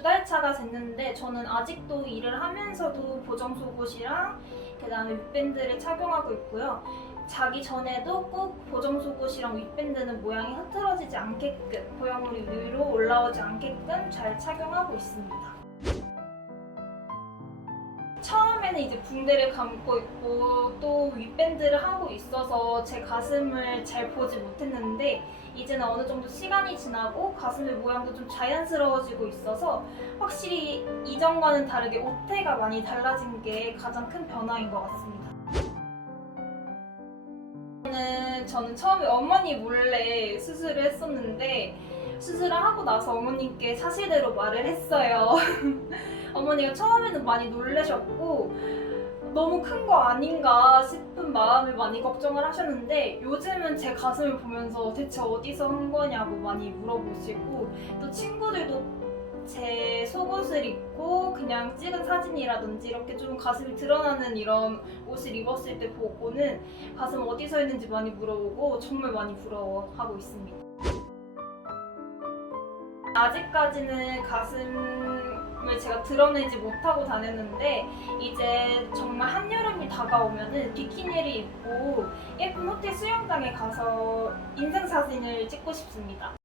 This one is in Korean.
두 달 차가 됐는데 저는 아직도 일을 하면서도 보정 속옷이랑 그다음에 윗밴드를 착용하고 있고요. 자기 전에도 꼭 보정 속옷이랑 윗밴드는 모양이 흐트러지지 않게끔 보형물이 위로 올라오지 않게끔 잘 착용하고 있습니다. 처음에는 이제 붕대를 감고 있고 또 윗밴드를 하고 있어서 제 가슴을 잘 보지 못했는데 이제는 어느 정도 시간이 지나고 가슴의 모양도 좀 자연스러워지고 있어서 확실히 이전과는 다르게 옷태가 많이 달라진 게 가장 큰 변화인 것 같습니다. 저는, 저는 처음에 어머니 몰래 수술을 했었는데 수술을 하고 나서 어머님께 사실대로 말을 했어요. 어머니가 처음에는 많이 놀라셨고 너무 큰 거 아닌가 싶은 마음에 많이 걱정을 하셨는데 요즘은 제 가슴을 보면서 대체 어디서 한 거냐고 많이 물어보시고 또 친구들도 제 속옷을 입고 그냥 찍은 사진이라든지 이렇게 좀 가슴이 드러나는 이런 옷을 입었을 때 보고는 가슴 어디서 했는지 많이 물어보고 정말 많이 부러워하고 있습니다. 아직까지는 가슴 을 제가 드러내지 못하고 다녔는데 이제 정말 한여름이 다가오면은 비키니를 입고 예쁜 호텔 수영장에 가서 인생 사진을 찍고 싶습니다.